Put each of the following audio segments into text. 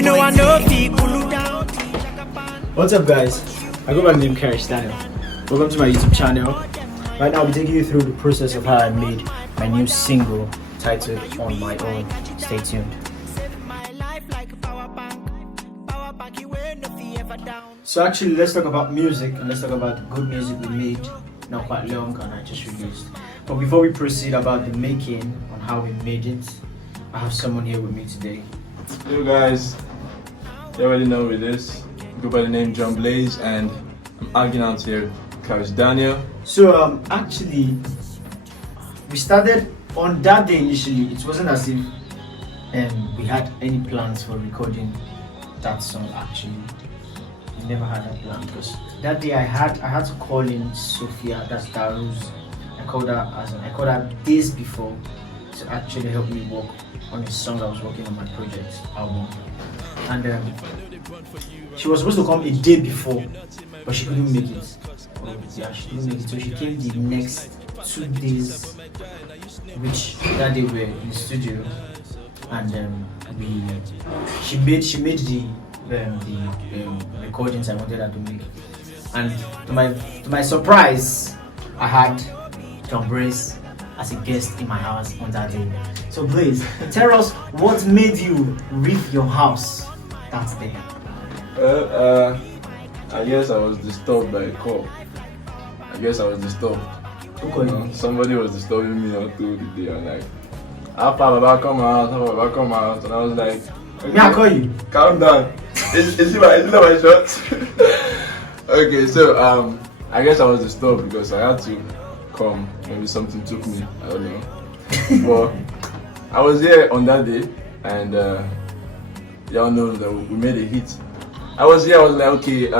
You know I know people who down. What's up, guys? I go by the name Charis Daniel. Welcome to my YouTube channel. Right now I'll be taking you through the process of how I made my new single titled On My Own. Stay tuned. So actually, let's talk about music, and let's talk about the good music we made not quite long and I just released. But before we proceed about the making on how we made it, I have someone here with me today. Yo guys, you already know who it is. I go by the name John Blaze and I'm arguing out here Charis Daniel. So actually, we started on that day initially. It wasn't as if we had any plans for recording that song. Actually, we never had that plan because that day I had to call in Sophia, that's Daru's. I called her days before to actually help me work on a song I was working on my project album. And she was supposed to come a day before, but she couldn't make it. Yeah, she couldn't make it. So she came the next 2 days, which that day we were in the studio, and she made the recordings I wanted her to make. And to my surprise, I had John Blaze as a guest in my house on that day. So Blaze, tell us what made you leave your house that day. I guess I was disturbed by a call. I guess I was disturbed. Who called you? Somebody was disturbing me all through the day. I'm like, how far about come out? How far about come out? And I was like, okay, I call you. Calm down. Is it my shot? Okay, so I guess I was disturbed because I had to come. Maybe something took me. I don't know. But I was here on that day, and y'all know that we made a hit. I was here. I was like, okay,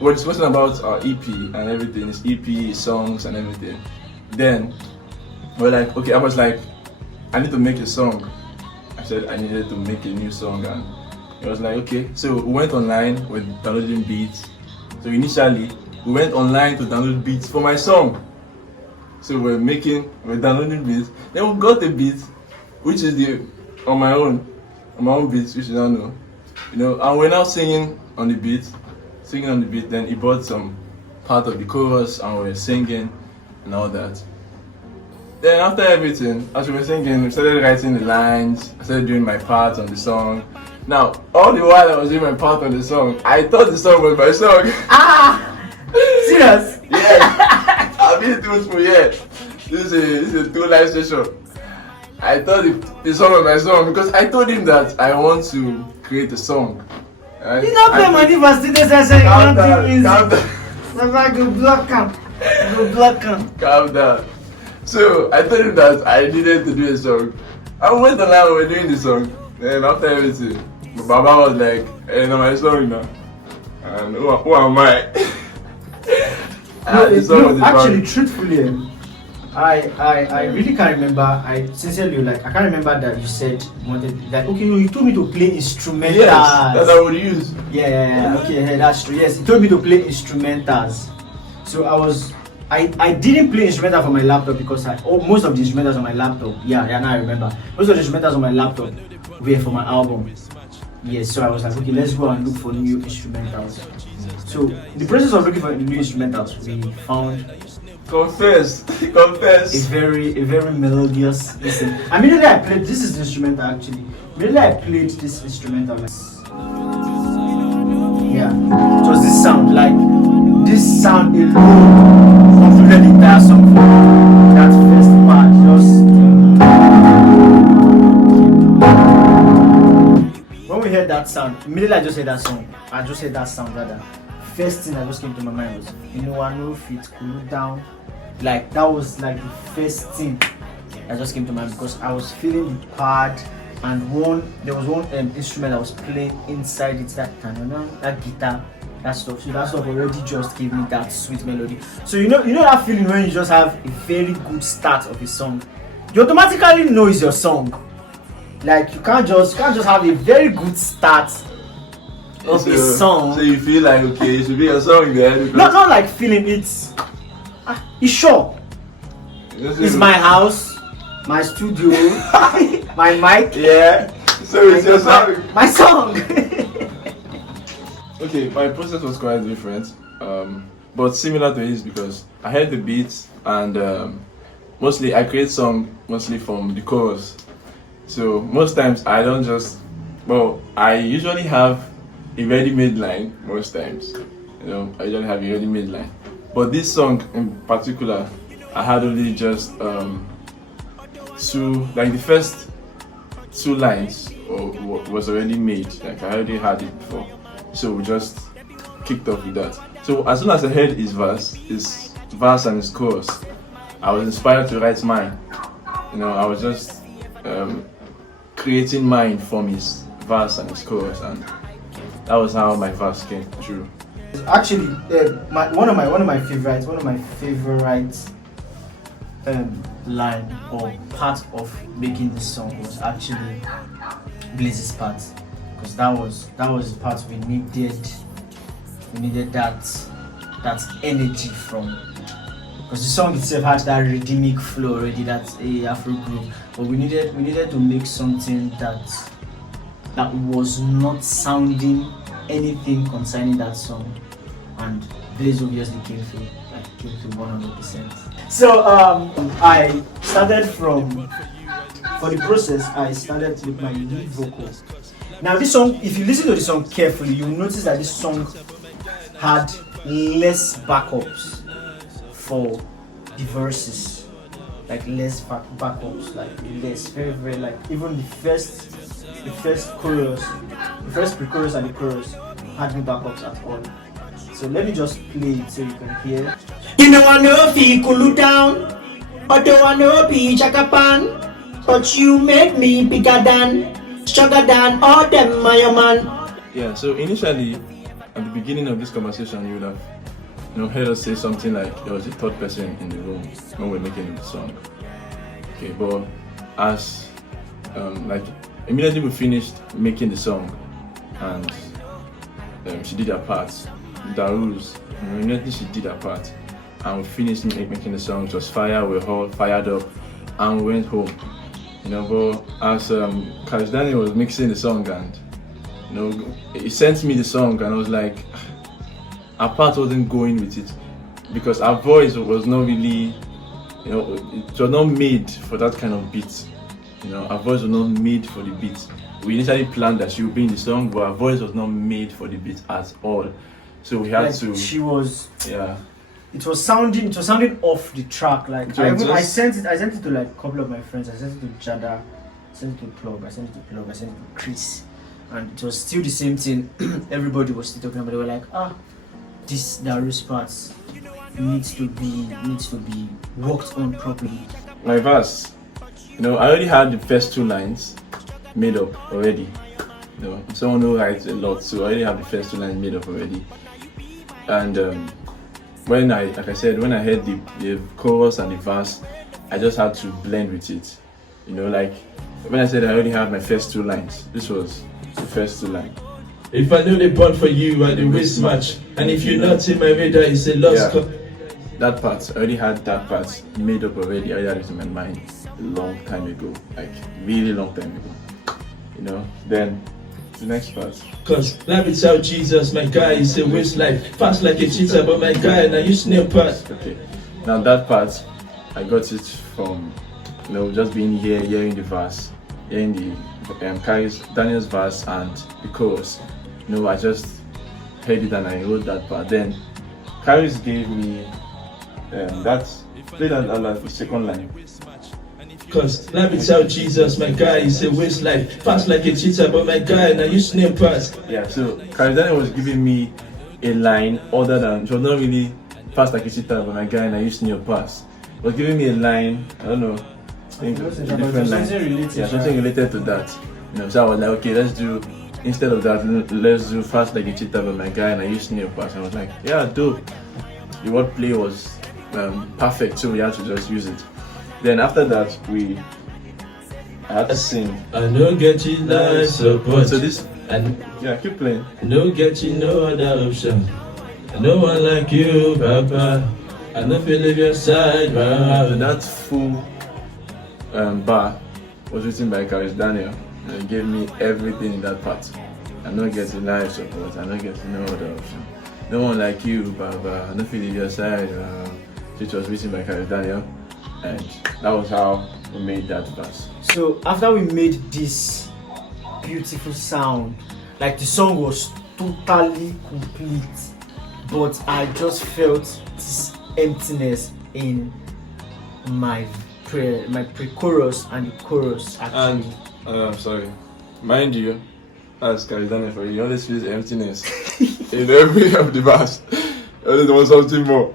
we're discussing about our EP and everything. It's EP, songs, and everything. Then we're like, okay. I was like, I need to make a song. I said I needed to make a new song, and it was like, okay. So we went online with downloading beats. So initially, we went online to download beats for my song. So we're downloading beats. Then we got the beat, which is on my own beats, which you don't know, And we're now singing on the beat. Then he brought some part of the chorus, and we're singing and all that. Then after everything, as we were singing, we started writing the lines. I started doing my part on the song. Now, all the while I was doing my part on the song, I thought the song was my song. Serious? Yes. I'm being truthful, yeah. This is a 2 live session. I thought the song was my song because I told him that I want to create a song. Right? You don't pay money for student session. Calm down. Go block him. Calm down. So I told him that I needed to do a song. I went online when we were doing the song. Then after everything, my Baba was like, hey, no, my song now. And who am I? Actually, truthfully, I really can't remember. I can't remember that you said you wanted, like, okay, you told me to play instrumentals. Yes, that I would use. Yeah. Okay, that's true. Yes, you told me to play instrumentals. So I didn't play instrumental for my laptop because most of the instrumentals on my laptop, now I remember. Most of the instrumentals on my laptop were for my album. Yes, so I was like, okay, let's go and look for new instrumentals. So in the process of looking for new instrumentals, we found Confess. a very melodious listen. Immediately I played, this is the instrumental actually. Immediately I played this instrumental. Yeah, it was this sound, like this sound alone concluded the entire song for that first part. When we heard that sound, immediately I just heard that song. I just heard that sound rather. First thing that just came to my mind was, I know if it cool down. Like that was like the first thing that just came to mind because I was feeling the pad, and there was one instrument that was playing inside it, that guitar, that stuff. So that stuff already just gave me that sweet melody. So you know that feeling when you just have a very good start of a song, you automatically know it's your song. Like you can't just have a very good start of a song. So you feel like, okay, it should be a song there. Not like feeling it's sure. It's my house, my studio, my mic. Yeah. So it's your song. My song. Okay, my process was quite different, but similar to his because I heard the beats and mostly I create song mostly from the chorus. So most times I don't just, well, I usually have a ready-made line most times. I usually have a ready-made line. But this song in particular, I had only just the first two lines was already made. Like I already had it before. So we just kicked off with that. So as soon as I heard his verse and his chorus, I was inspired to write mine. I was just creating mine from his verse and his chorus, and that was how my verse came true. Actually, one of my favorite line or part of making this song was actually Blaze's part, because that was the part we needed that energy from, because the song itself had that rhythmic flow already, that's a Afro groove, but we needed to make something that was not sounding anything concerning that song, and Blaze obviously came through 100%. So I started for the process, I started with my lead vocals. Now this song, if you listen to the song carefully, you'll notice that this song had less backups for the verses, like less backups, like less, very very, like even the first chorus, the first pre-chorus and the chorus had no backups at all. So let me just play it so you can hear. You know I know if you cool down, but don't want to be Jackapan. But you make me bigger than, stronger than all them, my man. Yeah, so initially, at the beginning of this conversation, you would have heard us say something like there was a third person in the room when we were making the song. Okay, but as immediately we finished making the song and she did her part, the rules, immediately she did her part and we finished making the song. It was fire, we were all fired up and we went home. But as Charis Daniel was mixing the song and he sent me the song and I was like, our part wasn't going with it because our voice was not really, it was not made for that kind of beat. Our voice was not made for the beat. We initially planned that she would be in the song, but our voice was not made for the beat at all. So we had to. Yeah. It was sounding off the track. Like I sent it to like a couple of my friends. I sent it to Jada, I sent it to Plug, I sent it to Chris, and it was still the same thing. Everybody was still talking about it. They were like, this Darius parts needs to be worked on properly. My verse, I already had the first two lines made up already. Someone who writes a lot, so I already have the first two lines made up already. And when I heard the chorus and the verse, I just had to blend with it. Like when I said I already had my first two lines, this was the first two lines. If I know they born for you, I the waste match. And if you're not in my radar, it's a lost cause. That part, I already had that part made up already. I already had it in my mind a long time ago, like really long time ago. Then the next part. Cause life without Jesus, my guy, is a waste life. Fast like a cheetah, but my guy, now you snail pass. Okay. Now that part, I got it from, just being here, hearing the verse, hearing the Charis Daniel's verse and the chorus. I just heard it and I wrote that part. Then Charis gave me play that the second line. Cause life without Jesus, my guy, is a waste life. Fast like a cheetah, but my guy, now you snail pass. Yeah, so Charis Daniel was giving me a line other than, it was not really fast like a cheetah, but my guy, now you snail pass. He was giving me a line, I don't know, I think a different line. Something related to that. So I was like, okay, instead of that, let's do fast like a cheetah, but my guy, and I used snail pass. I was like, yeah, dope. The wordplay was perfect, so we had to just use it. Then after that, I had to sing. I know get you nice support. So this, keep playing. I know get you no other option. No one like you, Papa. I know feel leave your side, Papa. That full bar was written by Charis Daniel. They gave me everything in that part. I'm not getting live support. I'm not getting no other option. No one like you, Baba. I don't feel your side. It was written by Charis Daniel, and that was how we made that verse. So after we made this beautiful sound, like the song was totally complete, but I just felt this emptiness in my pre-chorus and the chorus actually. And I'm sorry, mind you, as Charis Daniel for you always feel emptiness in every of the verse. You always want something more.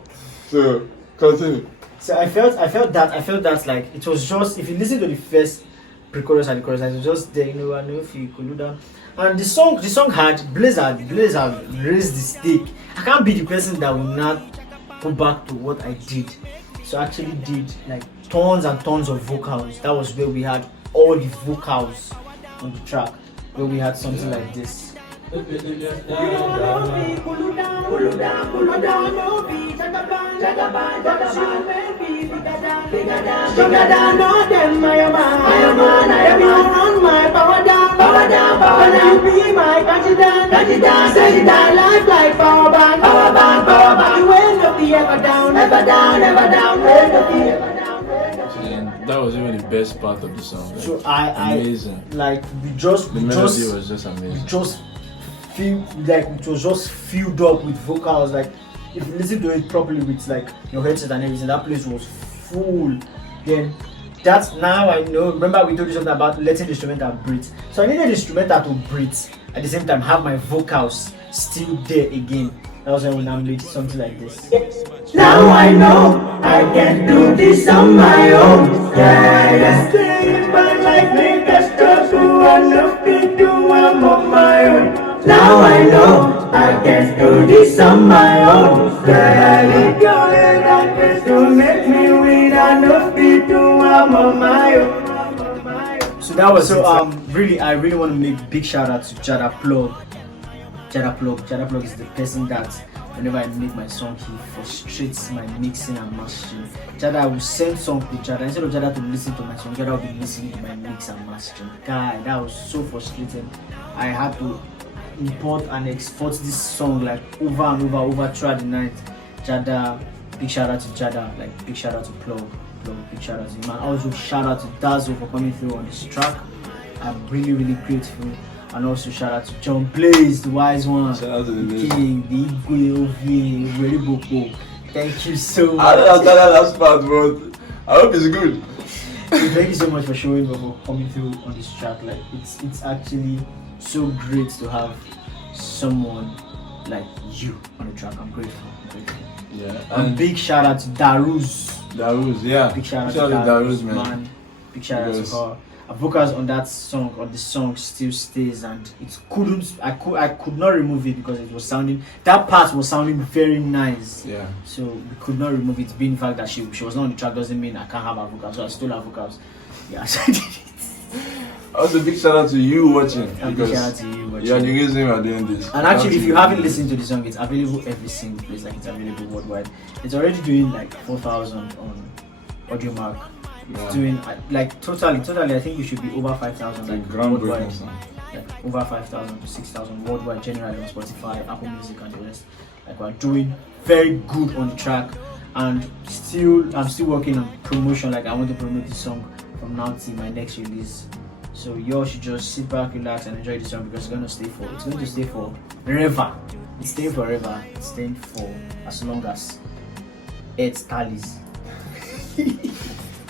So continue. So I felt that like it was just, if you listen to the first pre-chorus and the chorus, it was just there, I know if you could do that. And the song had Blaze had raised the stake. I can't be the person that will not go back to what I did. So I actually did like tons and tons of vocals. That was where we had all the vocals on the track, where we had something like this. And that was even the best part of the song. Like, So amazing. like The melody was just amazing. Feel like it was just filled up with vocals. Like if you listen to it properly with like your headset and everything, that place was full. Then that's now I know. Remember we told you something about letting the instrumental breathe. So I needed the instrumental to breathe at the same time have my vocals still there again. That was when I made something like this. Now I know I can do this on my own. Yeah, stay my life, make a struggle, and nothing do I'm on my own. Now I know I can do this on my own. Yeah, leave your head and face to make me win, and nothing do I'm on my own. So that was really I really want to make big shout out to Jada Plug. Jada Plug is the person that whenever I make my song, he frustrates my mixing and mastering. Jada will send song to Jada. Instead of Jada to listen to my song, Jada will be listening to my mix and mastering. Guy, that was so frustrating. I had to import and export this song like over and over throughout the night. Jada, big shout out to Jada, like big shout out to Plug, big shout out to him. And also shout out to Dazzoe for coming through on this track. I'm really grateful. And also shout out to John Blaze, the wise one, Shout out to the king, the Igwe, Ovie, Weriboko. Thank you so much. I don't know that last part, but I hope it's good. Thank you so much for showing up, for coming through on this track. Like it's actually so great to have someone like you on the track. I'm grateful. Yeah. And big shout out to Daruz. Daruz, yeah. Big shout out Shout to out Daruz, to Daruz, man. Big shout out Yes. to her. Her vocals on that song, or the song, still stays, and I could not remove it because it was sounding, that part was sounding very nice. Yeah. So we could not remove it. Being the fact that she was not on the track doesn't mean I can't have her vocals. So I stole her vocals. Yeah, so I did it. Also, big shout out to you watching, And big shout out because to you watching. you're the reason we're doing this. And actually, if you haven't listened to the song, it's available every single place. Like it's available worldwide. It's already doing like 4,000 on Audio Mark. It's Yeah. doing like totally. I think we should be over 5,000 like groundbreaking worldwide. song. Like over 5,000 to 6,000 worldwide, generally on Spotify, Apple Music, and the rest. Like we're doing very good on the track, and I'm still working on promotion. Like I want to promote this song from now till my next release. So y'all should just sit back, relax, and enjoy the song because it's going to stay for forever. It's staying forever. It's staying for as long as it tallies.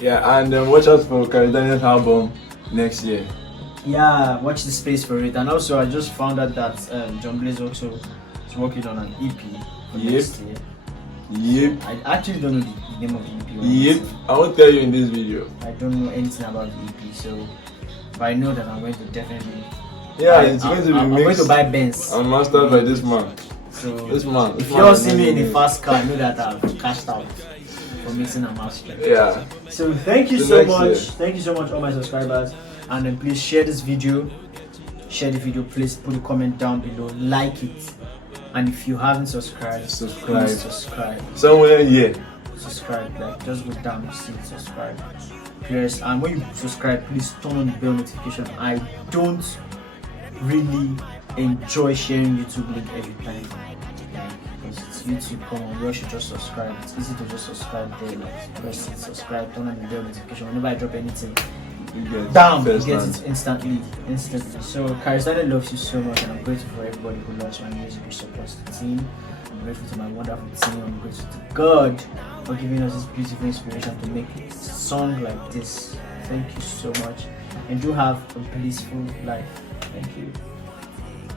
Yeah, and watch out for Charis Daniel's album next year. Yeah, watch the space for it. And also, I just found out that John Blaze also is working on an EP for next year. Yep. I actually don't know the name of the EP. or Yep. anything. I won't tell you in this video. I don't know anything about the EP, so but I know that I'm going to definitely. Yeah, it's going to be I'm going mixed to buy Benz. and mastered by this man. So This man. if you all see me in a fast car, know that I've cashed out for mixing and mastering. Yeah. So thank you The so next much. year. Thank you so much, all my subscribers. And then please share this video. Share the video. Please put a comment down below. Like it. And if you haven't subscribed, Subscribe. please subscribe. Somewhere here. Subscribe. Like just go down, see subscribe. Yes, and when you subscribe, please turn on the bell notification. I don't really enjoy sharing YouTube link every time, because it's YouTube. Come on, you all should just subscribe. It's easy to just subscribe there. Like, press it, subscribe, turn on the bell notification. Whenever I drop anything, bam, you get it instantly. So Charis Daniel loves you so much, and I'm grateful for everybody who loves my music, who supports the team. I'm grateful to my wonderful team. I'm grateful to God for giving us this beautiful inspiration to make a song like this. Thank you so much, and do have a blissful life. Thank you.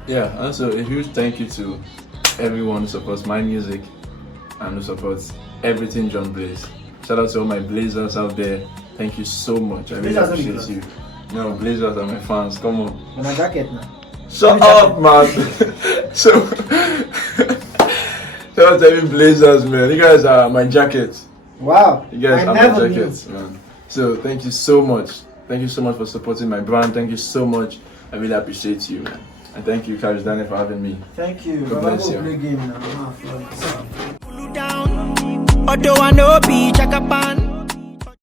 Yeah, also a huge thank you to everyone who supports my music and who supports everything John Blaze. Shout out to all my Blazers out there. Thank you so much. I really appreciate you. No, Blazers are my fans. Come on. My jacket now. Shut up, man. So, shout out to every Blazers, man. You guys are my jackets. Wow. You guys are my jackets, man. So, thank you so much. Thank you so much for supporting my brand. Thank you so much. I really appreciate you, man. And thank you, Charis Daniel, for having me. Thank you. God bless you. Game now. Although I know be Jackapan.